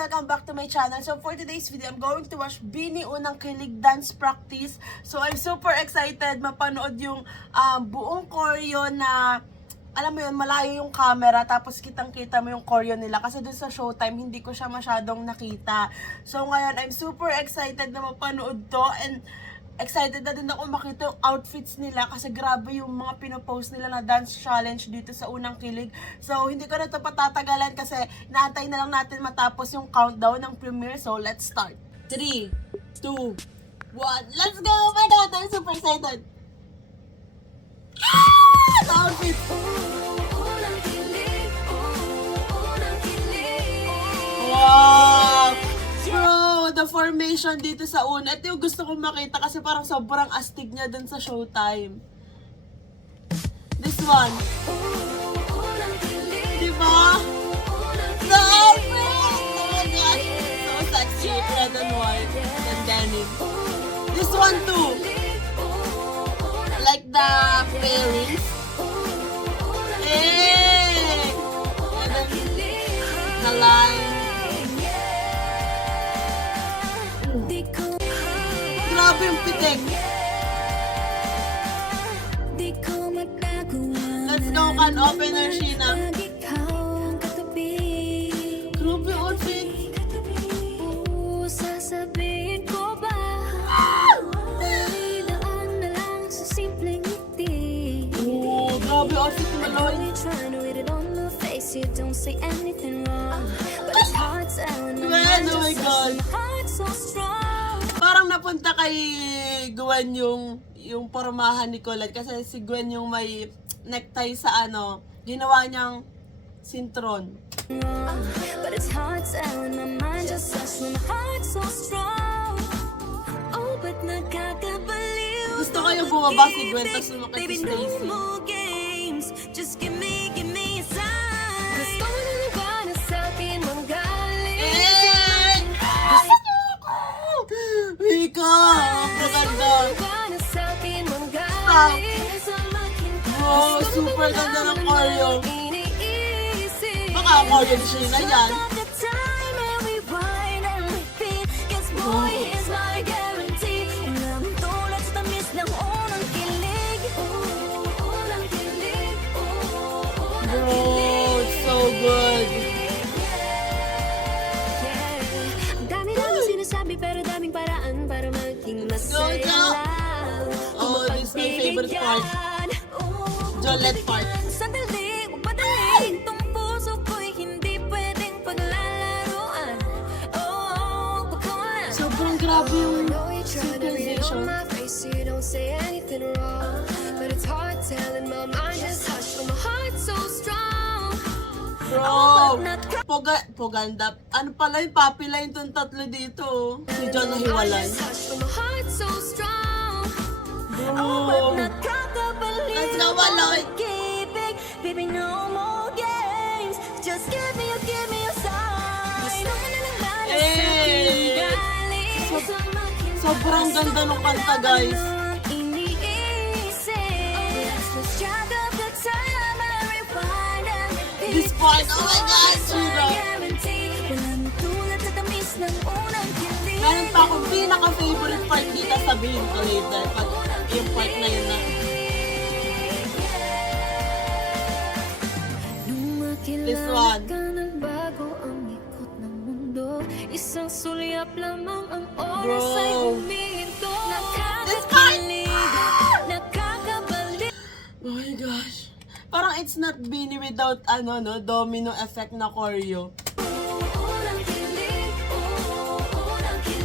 Welcome back to my channel. So for today's video, I'm going to watch Bini Unang Kilig dance practice. So I'm super excited mapanood yung buong choreo na, alam mo yun, malayo yung camera, tapos kitang-kita mo yung choreo nila. Kasi dun sa Showtime, hindi ko siya masyadong nakita. So ngayon, I'm super excited na mapanood to, and excited na din ako makita yung outfits nila kasi grabe yung mga pinopost nila na dance challenge dito sa Unang Kilig. So, hindi ko na ito patatagalan kasi naantay na lang natin matapos yung countdown ng premiere. So, let's start. 3, 2, 1, let's go! Oh my God, I'm super excited! Ah! The outfit! Wow! Bro, the formation dito sa una. Ito yung gusto kong makita kasi parang sobrang astig niya dun sa Showtime. This one. Diba? The outfit! Oh my gosh! So sexy. Red and white. And denim. This one too. Like the pairings. Hey! And then the line. Grabe yung pitik. Let's go, can opener, Sheena. Grabe outfit. Oh, grabe outfit ni Maloy. Oh my God. Parang napunta kay Gwen yung pormahan ni Colette kasi si Gwen yung may necktie sa ginawa niyang sintron. But it's hard telling my mind just such when my heart's so strong. Oh, but nakakabaliw. Gusto ko yung bumaba si Gwen tapos lumakit si no Stacy. more games. Just give me a sign. Gusto mo na nagana sa'kin mong galing. Mika! Maganda! Wow, super ganda ng choreo. Baka choreo ni Sheena yan. Bro, it's so good. Dami-dami sinasabi pero daming paraan para maging masaya lang. Oh, this is my favorite part. Jolette part. Sandali, magpadali. Itong puso ko'y hindi pwedeng paglalaruan. Oh, pagkawalan. Sobrang grabe yung I know you try to read synchronization. on my face, you don't say anything wrong. But it's hard telling my mind just hush when my heart's so strong. Bro, poganda. Ano pala yung papi line tong tatlo dito? Si John na hiwalay. Hush when my heart's so strong. Bro, let's go, Maloy. Baby, no more games. Just give me a sign. Gusto mo na lang ba na sa'king galing? Sobrang ganda ng kanta, guys. This part, oh my God, Sheena. Meron pa akong pinaka-favorite part dito, sabihin ko later. Pag yung part na yun na. This one. Isang sulyap lamang ang oras Bro. ay huminto. This part! Nakakabalik. Oh my gosh. Parang it's not Bini without domino effect na choreo.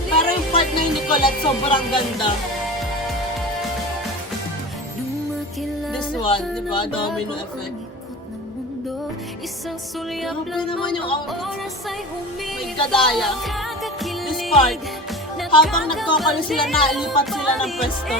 Pero yung part na yung Nicolette, sobrang ganda. This one, di ba? Domino effect. Isang sulyap Grabe naman yung outfits. oras ay huminto. May kadaya. This part, habang nagkokalo sila, naalipat sila ng pwesto.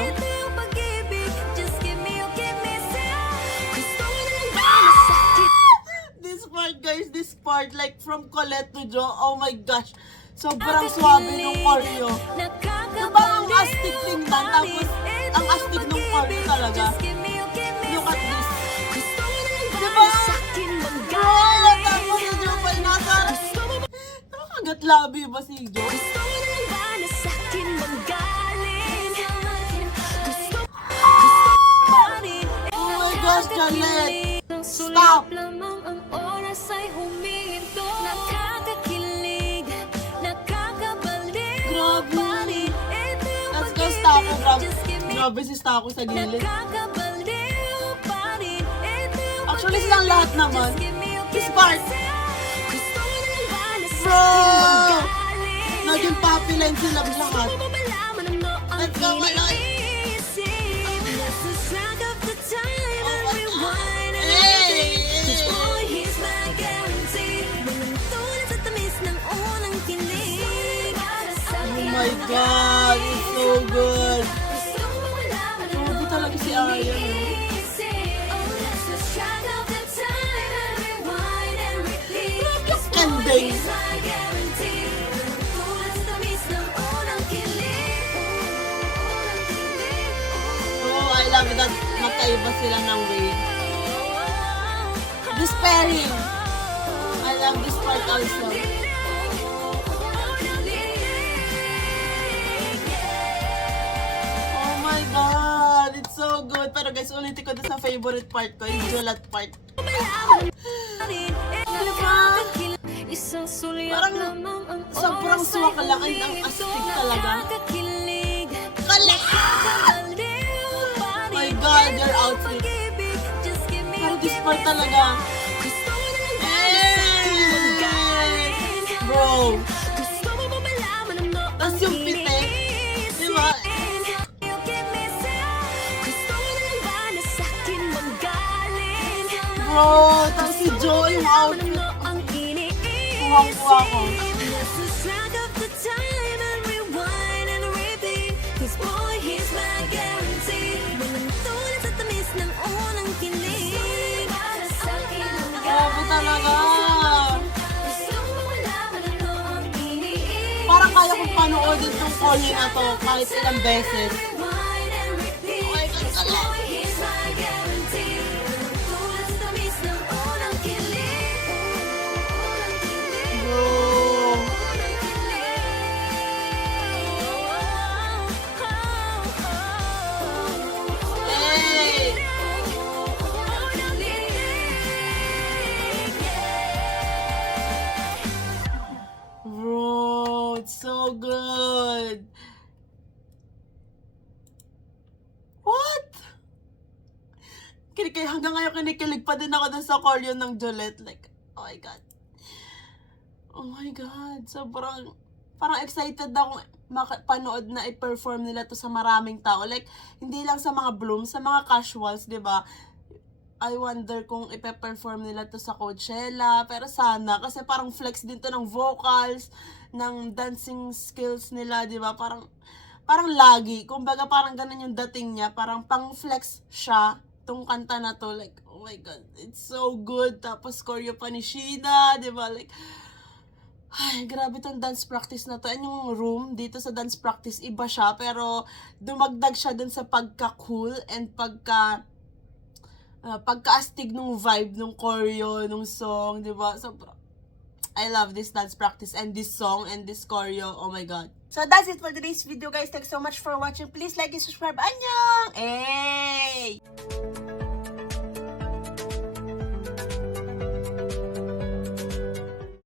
This part, guys, this part, like from Colette to Jo, oh my gosh. Sobrang swabe ng choreo. Diba ang astig tingnan, tapos ang astig ng choreo talaga. Look at this. Diba? Oh, tapos si Jo pa nasa Hanggat labi ba si Jo? Gusto mo na lang ba na sa'kin manggaling? Gusto pa rin. Oh my gosh, Janet! Ang Stop! sulyap lamang ang oras ay huminto. Nakakakilig, nakakabaliw Grabe. pa rin. Ito yung Let's go, pag-ibig. Stako. Grabe, Just give me grabe si Stako sa gilid. nakakabaliw pa rin. Ito yung Actually, pag-ibig. silang lahat naman. Just give me your This part. Gusto mo na lang ba na Bro! sa'kin manggaling? Naging puppy line sila lahat. Gusto mo malaman ano ang Let's go, Maloy! iniisip? Let's lose track of the time and rewind and Hey! Cause boy, he's my guarantee. Walang tulad sa tamis ng unang kilig. Oh my God, it's so good. Gusto mo malaman ano Grabe talaga si ang Arya, no? iniisip? Oh, let's lose track of the time and rewind and repeat. Cause boy, Ending. he's my guarantee. Walang tulad sa tamis ng unang kilig. Unang kilig. Oh, I love that magkaiba sila ng way. This pairing. I love this part also. Oh my God, it's so good. Pero guys, ulitin ko doon sa favorite part ko, yung Julat part. Isang sulyap Parang lamang ang sobrang oras ay swak lang, ang huminto. astig talaga. Nakakakilig, Kala! nakakabaliw pa rin. My God, your Ito ang outfit. pag-ibig. Just give me Pero your this part talaga. Gusto mo na lang ba na sa'kin manggaling? Bro. Gusto mo ba malaman ano ang Tas yung pitik, iniisip? di ba? You give me some. Gusto mo na lang ba na sa'kin manggaling? Bro, tapos si Joe, yung outfit. Ano ang iniisip? Kuha ko. Let's lose track of the time and rewind and repeat. Cause boy, he's my guarantee. Walang tulad sa tamis ng unang kilig. Para sa'kin ang Grabe talaga. gusto mo malaman ano ang iniisip? Parang kaya kong panoodin tong Corny na to kahit ilang beses. Rewind and repeat. Oh my God, Cause ala. boy, he's my guarantee. Walang tulad sa tamis ng unang kilig. Unang kilig. Bro. Hey! Bro, it's so good. What? Hanggang ngayon kinikilig pa din ako dun sa choreo ng Jolette. Like, oh my God. Oh my God. Sobrang, parang excited ako panood na i-perform nila to sa maraming tao. Like, hindi lang sa mga blooms, sa mga casuals, di ba? I wonder kung ipe-perform nila to sa Coachella. Pero sana, kasi parang flex din to ng vocals, ng dancing skills nila, di ba? Parang lagi. Kumbaga parang ganun yung dating niya. Parang pang-flex siya, tong kanta na to. Like, oh my God, it's so good. Tapos choreo pa ni Sheena, di ba? Like, ay, grabe tong dance practice na to. And yung room dito sa dance practice, iba siya. Pero dumagdag siya dun sa pagka-cool and pagka-astig nung vibe, nung choreo, nung song, di ba? So, I love this dance practice and this song and this choreo. Oh my God. So, that's it for today's video, guys. Thanks so much for watching. Please like and subscribe. Annyeong! Hey!